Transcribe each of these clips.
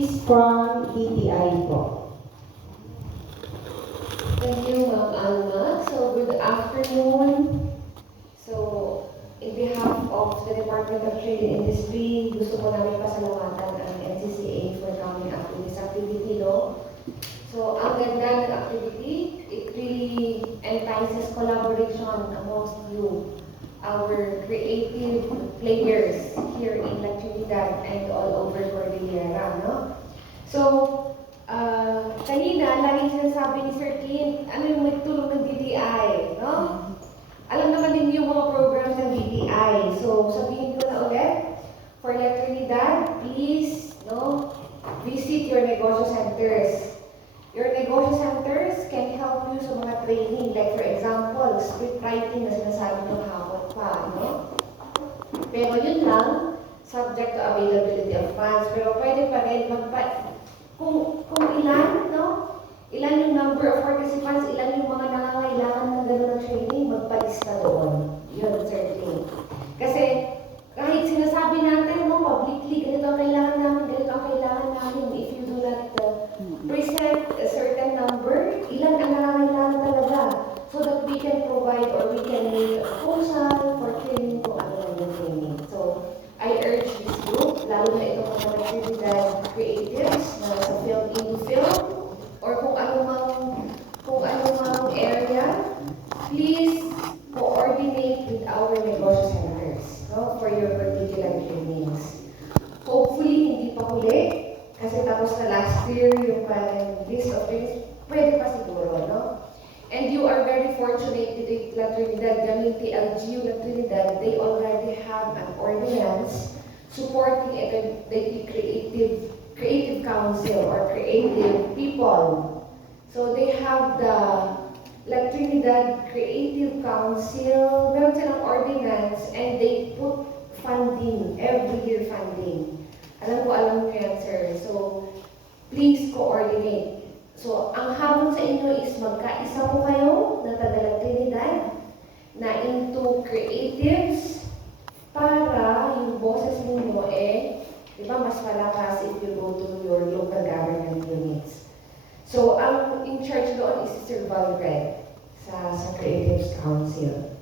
is from DTI po. Thank you, Ma'am Alma. So, good afternoon. So, in behalf of the Department of Trade and Industry, gusto ko namin pasalamatan ang NCCA for coming up with this activity, no? So, ang ganda ng activity, it really entices collaboration amongst you, our creative players here in La Trinidad and all over Cordillera, no? So, kanina, laging sinasabi ni Sir Clint, ano yung magtulong ng DTI, no? Alam naman din yung mga programs ng DTI. So, sabihin ko na ulit, for La Trinidad, please, no, visit your negosyo centers. Your negosyo centers can help you sa mga training. Like, for example, script writing na sinasabi ng hapon pa, no? Pero yun lang, subject to availability of funds. Pero pwede pa rin kung ilan, no? Ilan yung number of participants, ilan yung mga nangangailangan ng gano'n ng training, magpalista doon. Yun, certainly. Kasi kahit sinasabi natin, no, publicly, ganito ang kailangan namin, ganito ang kailangan namin, if you do not present a certain number, ilan ang nangangailangan talaga, so that we can provide or we can make a proposal for training kung ano lang yung training. So, I urge this group, lalo na itong mga nag-actividad creatives na sa film, or kung anumang area, please coordinate with our negosyo centers, no, for your particular trainings. Hopefully, hindi pa huli, kasi tapos na last year yung parang list of trainings, pwede pa siguro, no? And you are very fortunate dito La Trinidad, gamit LGU La Trinidad, they already have an ordinance supporting the creative council or creative people. So they have the La Trinidad Creative Council, meron silang ordinance, and they put funding, every year funding. Alam niyo yan, sir. So, please coordinate. So, ang hamon sa inyo is magkaisa po kayo na taga La Trinidad na into creatives para yung boses ninyo di ba, mas malakas if you go to your local government units. So, ang in charge doon is Sir Valred sa Creatives Council.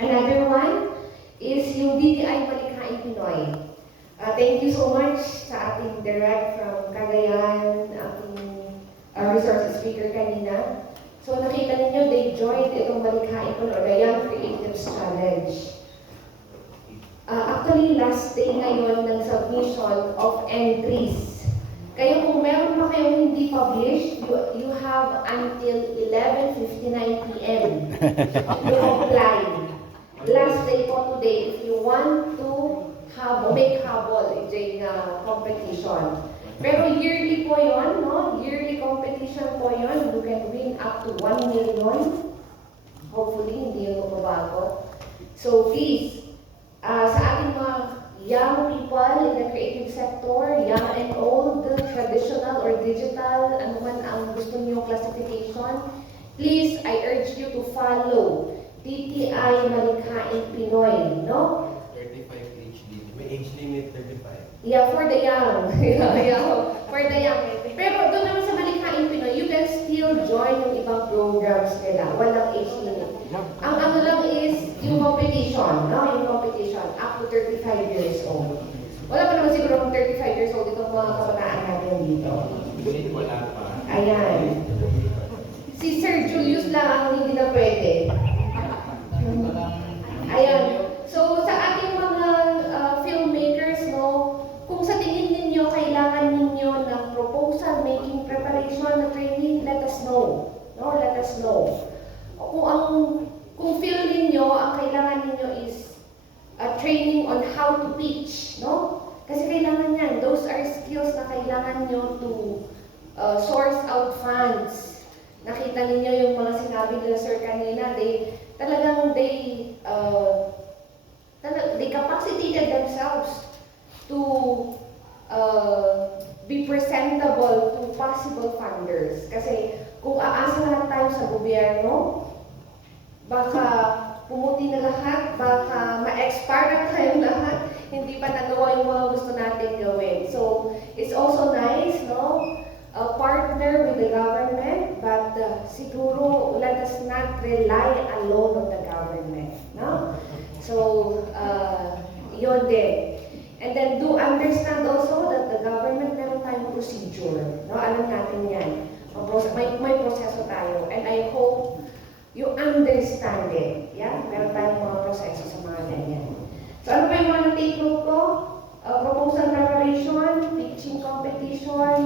Another one is yung DTI Malikhaing Pinoy. Thank you so much sa ating direct from Cagayan, ating resource speaker kanina. So, nakita ninyo, they joined itong Malikhaing Pinoy, the Young Creatives Challenge. Actually, last day ngayon ng submission of entries. Kaya kung meron pa kayong hindi published, you have until 11:59 p.m. to apply. Last day po today, if you want to make habol in competition. Pero yearly po yon, no? Yearly competition po yon. You can win up to 1 million. Hopefully, hindi yun mababago. So please, sa ating mga young people in the creative sector, young and old, traditional or digital, ano man ang gusto niyo classification, please, I urge you to follow DTI Malikhaing Pinoy, no? 35 age limit. May age limit 35. Yeah, for the young. Yeah, for the young. Pero doon naman sa Malikhaing Pinoy, you can still join yung ibang programs nila. Walang age limit. Ang ano lang is yung competition, no? Yung competition, up to 35 years old. Wala pa naman siguro kung 35 years old itong mga kabataan natin dito. Wala pa. Ayan. Si Sir Julius lang ang hindi na pwede. Ayan. So, sa ating mga filmmakers, no, kung sa tingin ninyo, kailangan ninyo ng proposal, making preparation, na training, let us know. No, let us know. Kung feel ninyo, ang kailangan ninyo is training on how to pitch, no? Kasi kailangan yan. Those are skills na kailangan nyo to source out funds. Nakita ninyo yung mga sinabi nila Sir kanina, they capacitated themselves to be presentable to possible funders. Kasi kung aasa lang tayo sa gobyerno, baka pumuti na lahat, baka ma-expire na tayong lahat, hindi pa pa nagawa yung mga gusto natin gawin. So, it's also nice, no? Partner with the government, but siguro let us not rely alone on the government, no? So, yun din. And then do understand also that the government meron tayong procedure, no? Alam natin yan. May proseso tayo. And I hope you understand it. Yeah? Meron tayong mga proseso sa mga ganyan. So ano pa yung mga take note ko? Proposal preparation, pitching competition.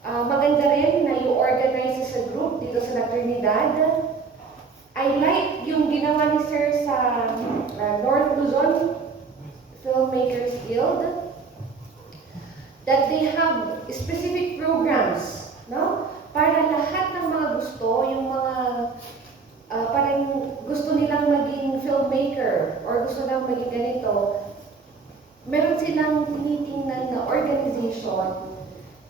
Maganda rin na you organize as a group dito sa La Trinidad. I like yung ginawa ni Sir sa North Luzon Filmmakers Guild, that they have specific programs, no? Para lahat ng mga gusto, yung mga parang gusto nilang maging filmmaker or gusto nilang maging ganito, meron silang tinitingnan na organization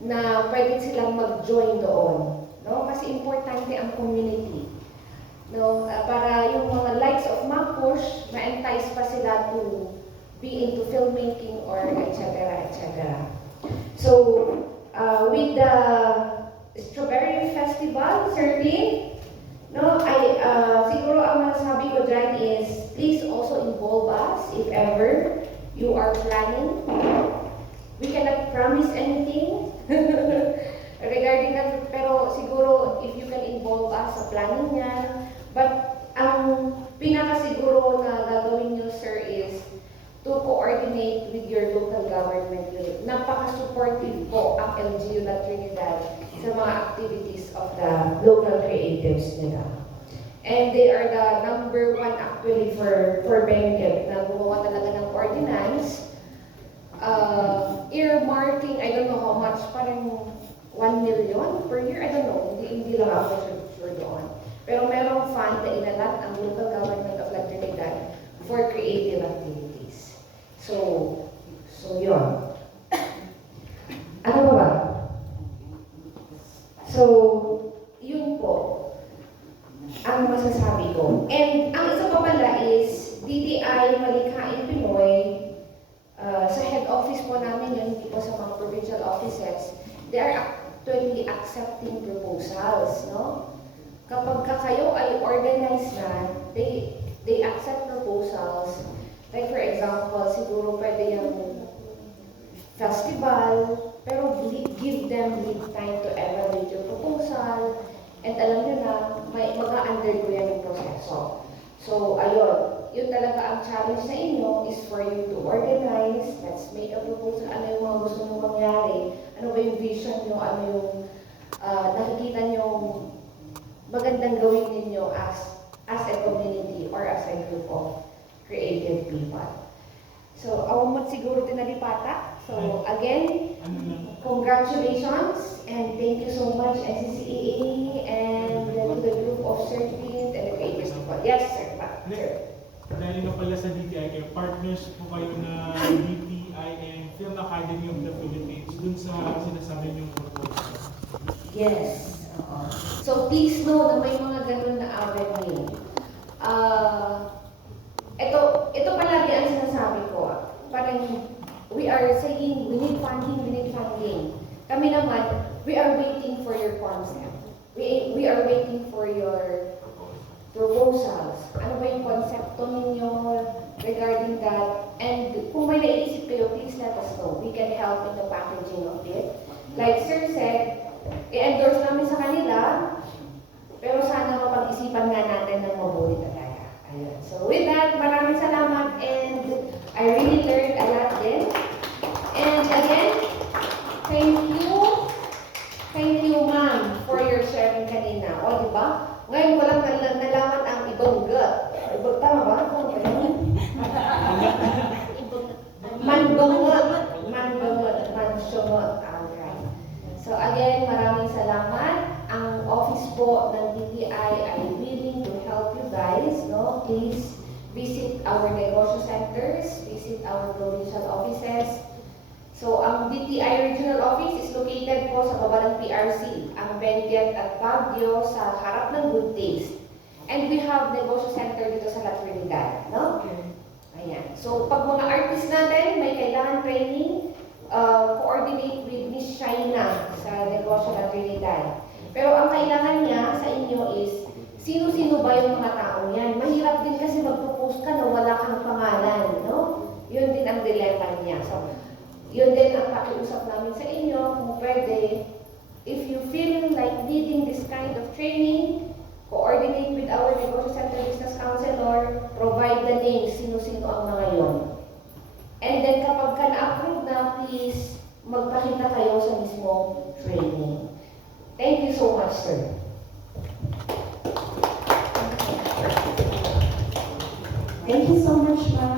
na pwede silang mag-join doon, no? Kasi importante ang community, no? Para yung mga likes of Makush, ma-entice pa sila to be into filmmaking or etc. etc. So, with the Strawberry Festival, certainly, no, siguro ang masasabi ko dyan is, please also involve us if ever you are planning. We cannot promise anything regarding that, pero siguro if you can involve us sa planning niyan. But ang pinakasiguro na gagawin nyo, sir, is to coordinate with your local government unit. Napaka-supportive po ang LGU La Trinidad sa mga activities of the local creatives nila. And they are the number one actually for Benguet na gumawa talaga ng ordinance. Earmarking, I don't know how much, parang 1 million per year, I don't know, hindi lang ako sure doon. Pero merong fund na inalat ang local government of La Trinidad for creative activities. So yun. Ano ba? So, yun po ang masasabi ko. And ang isa pa pala is DTI Malikhain Pinoy, sa head office po namin yun, hindi po sa mga provincial offices, they are actually accepting proposals, no? Kapag kayo ay organized na, they accept proposals. Like for example, siguro pwede yung festival, pero give them lead time to evaluate your proposal. And alam nyo na, mag-undergo yan yung proseso. So, ayun. Yun talaga ang challenge sa inyo is for you to organize. Let's make a proposal. Ano yung mga gusto nyo mangyari? Ano ba yung vision nyo? Ano yung nakikita nyo magandang gawin ninyo as a community or as a group of creative people. So, awamot siguro tinalipata. So, again, congratulations and thank you so much NCCEA and to the group of certificates and the creators people. Yes, sir. Dahil nga pala sa DTI, kayo partners po kayo na DTI and Film Academy of the Philippines dun sa sinasabi niyong proposal. Yes. So, please know na may mga ganun na avenue. Ito palagi ang sinasabi ko. Parang, we are saying, we need funding. Kami naman, we are waiting for your concept. We are waiting for your proposals. Ano ba yung konsepto ninyo regarding that? And kung may naisip kayo, please let us know. We can help in the packaging of it. Like Sir said, i-endorse namin sa kanila, pero sana mapag-isipan nga natin ng mabuti talaga. Ayun. So with that, maraming salamat and I really learned a lot din. And again, thank you ma'am for your sharing kanina. O, di ba? Ngayon ko lang nalaman ang ibang gut. Ibang tama ba? Manbangot. Alright. So again, maraming salamat. Ang office po ng DTI ay willing to help you guys. No? Please visit our negosyo centers, visit our provincial offices. So, ang DTI Regional Office is located po sa baba ng PRC, ang Benguet at Baguio sa harap ng Good Taste. And we have negosyo center dito sa La Trinidad, no? Okay. Ayan. So, pag mga artist natin, may kailangan training, coordinate with Miss Shaina sa negosyo na Trinidad. Pero ang kailangan niya sa inyo is, sino-sino ba yung mga taong yan? Mahirap din kasi magpo-post ka na wala kang pangalan, no? Yun din ang dilemma niya. So, yun din ang pakiusap namin sa inyo, kung pwede, if you feel like needing this kind of training, coordinate with our Negosyo Center Business Counselor, provide the names, sino-sino ang mga yon. And then kapag ka na-approve na, please, magpakita kayo sa mismong training. Thank you so much, sir. Thank you so much, ma'am.